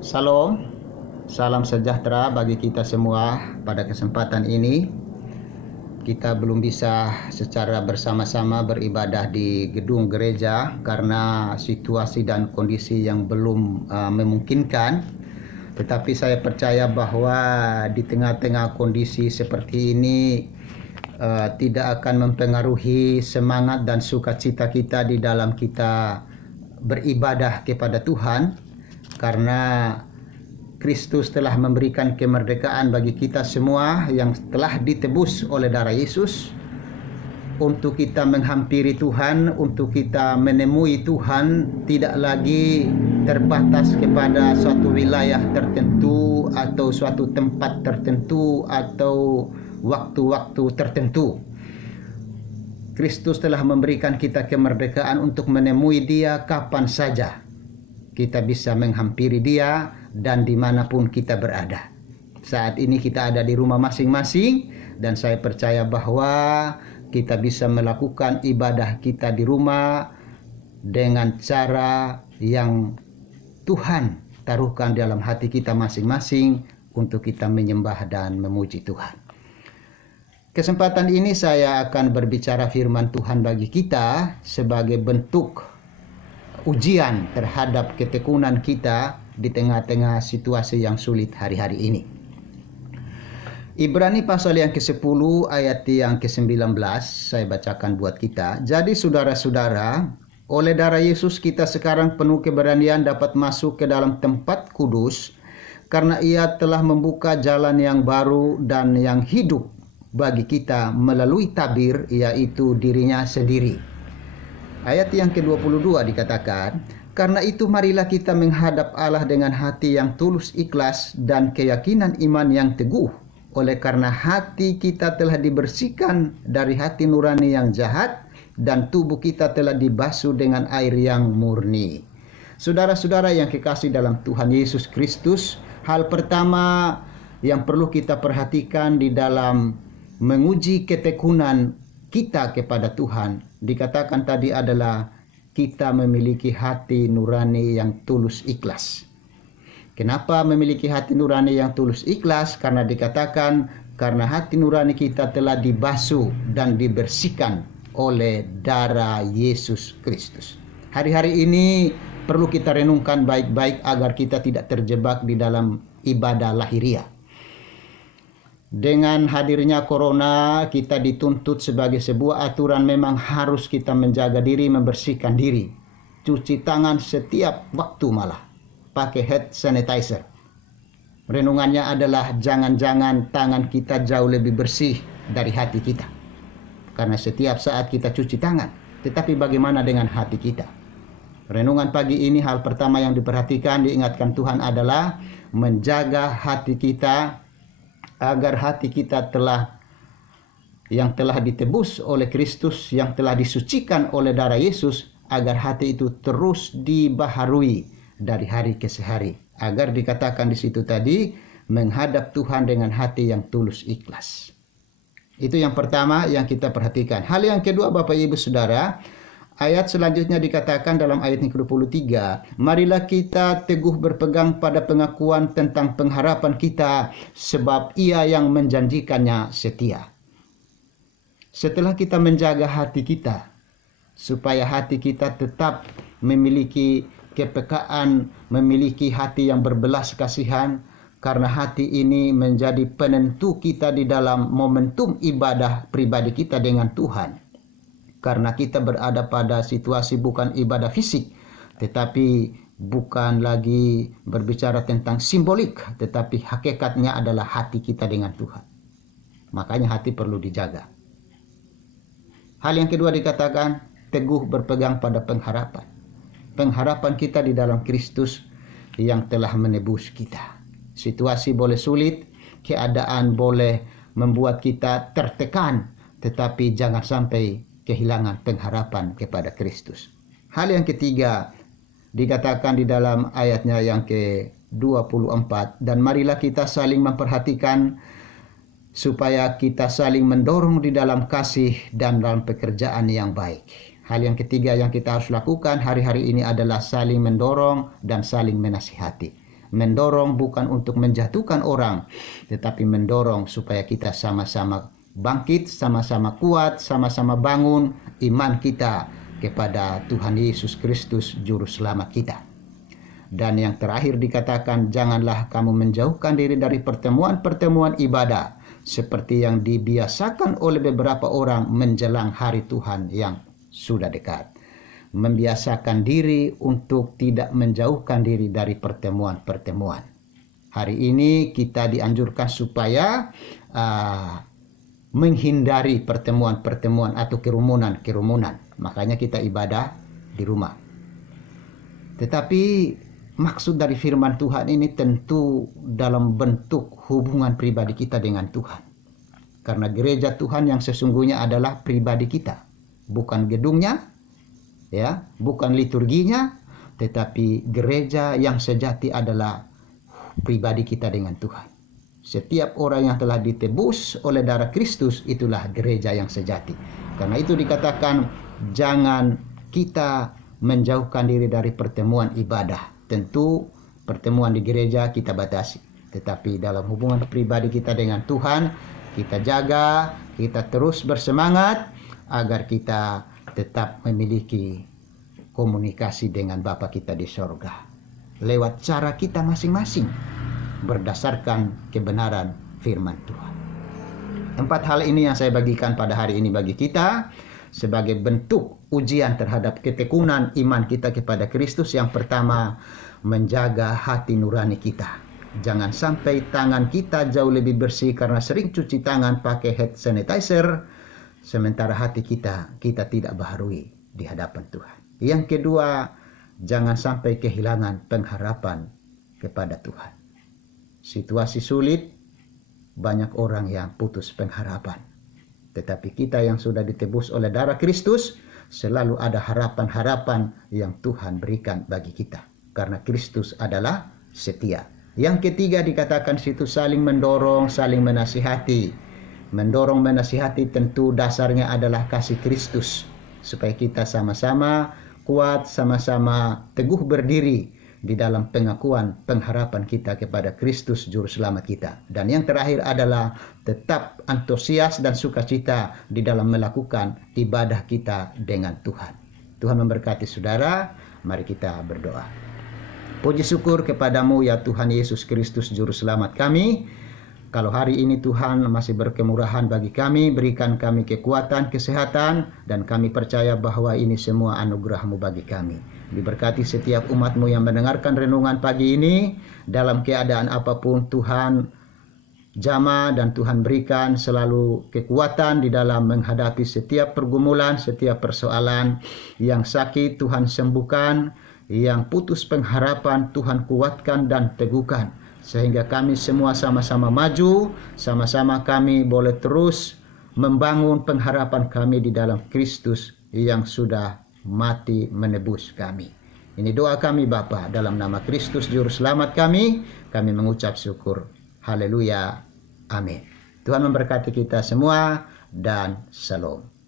Salam, salam sejahtera bagi kita semua. Pada kesempatan ini kita belum bisa secara bersama-sama beribadah di gedung gereja karena situasi dan kondisi yang belum memungkinkan. Tetapi saya percaya bahwa di tengah-tengah kondisi seperti ini tidak akan mempengaruhi semangat dan sukacita kita di dalam kita beribadah kepada Tuhan, karena Kristus telah memberikan kemerdekaan bagi kita semua yang telah ditebus oleh darah Yesus, untuk kita menghampiri Tuhan, untuk kita menemui Tuhan, tidak lagi terbatas kepada suatu wilayah tertentu atau suatu tempat tertentu atau waktu-waktu tertentu. Kristus telah memberikan kita kemerdekaan untuk menemui Dia kapan saja. Kita bisa menghampiri Dia dan dimanapun kita berada. Saat ini kita ada di rumah masing-masing, dan saya percaya bahwa kita bisa melakukan ibadah kita di rumah dengan cara yang Tuhan taruhkan dalam hati kita masing-masing untuk kita menyembah dan memuji Tuhan. Kesempatan ini saya akan berbicara firman Tuhan bagi kita sebagai bentuk ujian terhadap ketekunan kita di tengah-tengah situasi yang sulit hari-hari ini. Ibrani pasal yang ke-10 ayat yang ke-19 saya bacakan buat kita. Jadi saudara-saudara, oleh darah Yesus kita sekarang penuh keberanian dapat masuk ke dalam tempat kudus, karena Ia telah membuka jalan yang baru dan yang hidup bagi kita melalui tabir, yaitu dirinya sendiri. Ayat yang ke-22 dikatakan, karena itu marilah kita menghadap Allah dengan hati yang tulus ikhlas dan keyakinan iman yang teguh, oleh karena hati kita telah dibersihkan dari hati nurani yang jahat dan tubuh kita telah dibasuh dengan air yang murni. Saudara-saudara yang kekasih dalam Tuhan Yesus Kristus, hal pertama yang perlu kita perhatikan di dalam menguji ketekunan kita kepada Tuhan, dikatakan tadi adalah kita memiliki hati nurani yang tulus ikhlas. Kenapa memiliki hati nurani yang tulus ikhlas? Karena dikatakan karena hati nurani kita telah dibasuh dan dibersihkan oleh darah Yesus Kristus. Hari-hari ini perlu kita renungkan baik-baik agar kita tidak terjebak di dalam ibadah lahiriah. Dengan hadirnya corona, kita dituntut sebagai sebuah aturan memang harus kita menjaga diri, membersihkan diri. Cuci tangan setiap waktu malah. Pakai hand sanitizer. Renungannya adalah jangan-jangan tangan kita jauh lebih bersih dari hati kita. Karena setiap saat kita cuci tangan. Tetapi bagaimana dengan hati kita? Renungan pagi ini hal pertama yang diperhatikan, diingatkan Tuhan adalah menjaga hati kita, agar hati kita yang telah ditebus oleh Kristus, yang telah disucikan oleh darah Yesus, agar hati itu terus dibaharui dari hari ke hari, agar dikatakan di situ tadi menghadap Tuhan dengan hati yang tulus ikhlas. Itu yang pertama yang kita perhatikan. Hal yang kedua, Bapak Ibu Saudara, ayat selanjutnya dikatakan dalam ayat yang ke-23, marilah kita teguh berpegang pada pengakuan tentang pengharapan kita, sebab Ia yang menjanjikannya setia. Setelah kita menjaga hati kita, supaya hati kita tetap memiliki kepekaan, memiliki hati yang berbelas kasihan, karena hati ini menjadi penentu kita di dalam momentum ibadah pribadi kita dengan Tuhan. Karena kita berada pada situasi bukan ibadah fisik, tetapi bukan lagi berbicara tentang simbolik, tetapi hakikatnya adalah hati kita dengan Tuhan. Makanya hati perlu dijaga. Hal yang kedua dikatakan, teguh berpegang pada pengharapan. Pengharapan kita di dalam Kristus yang telah menebus kita. Situasi boleh sulit, keadaan boleh membuat kita tertekan, tetapi jangan sampai kehilangan pengharapan kepada Kristus. Hal yang ketiga dikatakan di dalam ayatnya yang ke-24, dan marilah kita saling memperhatikan supaya kita saling mendorong di dalam kasih dan dalam pekerjaan yang baik. Hal yang ketiga yang kita harus lakukan hari-hari ini adalah saling mendorong dan saling menasihati. Mendorong bukan untuk menjatuhkan orang, tetapi mendorong supaya kita sama-sama bangkit, sama-sama kuat, sama-sama bangun iman kita kepada Tuhan Yesus Kristus Juru Selamat kita. Dan yang terakhir dikatakan, janganlah kamu menjauhkan diri dari pertemuan-pertemuan ibadah, seperti yang dibiasakan oleh beberapa orang menjelang hari Tuhan yang sudah dekat. Membiasakan diri untuk tidak menjauhkan diri dari pertemuan-pertemuan. Hari ini kita dianjurkan supaya menghindari pertemuan-pertemuan atau kerumunan-kerumunan. Makanya kita ibadah di rumah. Tetapi maksud dari firman Tuhan ini tentu dalam bentuk hubungan pribadi kita dengan Tuhan. Karena gereja Tuhan yang sesungguhnya adalah pribadi kita, bukan gedungnya, ya, bukan liturginya, tetapi gereja yang sejati adalah pribadi kita dengan Tuhan. Setiap orang yang telah ditebus oleh darah Kristus itulah gereja yang sejati. Karena itu dikatakan jangan kita menjauhkan diri dari pertemuan ibadah. Tentu pertemuan di gereja kita batasi, tetapi dalam hubungan pribadi kita dengan Tuhan kita jaga, kita terus bersemangat agar kita tetap memiliki komunikasi dengan Bapa kita di sorga lewat cara kita masing-masing berdasarkan kebenaran firman Tuhan. 4 hal ini yang saya bagikan pada hari ini bagi kita sebagai bentuk ujian terhadap ketekunan iman kita kepada Kristus. Yang pertama, menjaga hati nurani kita. Jangan sampai tangan kita jauh lebih bersih karena sering cuci tangan pakai hand sanitizer, sementara hati kita tidak baharui di hadapan Tuhan. Yang kedua, jangan sampai kehilangan pengharapan kepada Tuhan. Situasi sulit, banyak orang yang putus pengharapan. Tetapi kita yang sudah ditebus oleh darah Kristus, selalu ada harapan-harapan yang Tuhan berikan bagi kita. Karena Kristus adalah setia. Yang ketiga dikatakan situ saling mendorong, saling menasihati. Mendorong, menasihati tentu dasarnya adalah kasih Kristus. Supaya kita sama-sama kuat, sama-sama teguh berdiri di dalam pengakuan pengharapan kita kepada Kristus Juru Selamat kita. Dan yang terakhir adalah tetap antusias dan sukacita di dalam melakukan ibadah kita dengan Tuhan. Tuhan memberkati saudara. Mari kita berdoa. Puji syukur kepadamu ya Tuhan Yesus Kristus Juru Selamat kami. Kalau hari ini Tuhan masih berkemurahan bagi kami, berikan kami kekuatan, kesehatan, dan kami percaya bahwa ini semua anugerah-Mu bagi kami. Diberkati setiap umat-Mu yang mendengarkan renungan pagi ini, dalam keadaan apapun Tuhan jamah dan Tuhan berikan selalu kekuatan di dalam menghadapi setiap pergumulan, setiap persoalan. Yang sakit Tuhan sembuhkan, yang putus pengharapan Tuhan kuatkan dan teguhkan. Sehingga kami semua sama-sama maju, sama-sama kami boleh terus membangun pengharapan kami di dalam Kristus yang sudah mati menebus kami. Ini doa kami Bapa, dalam nama Kristus Juru Selamat kami mengucap syukur. Haleluya. Amin. Tuhan memberkati kita semua dan shalom.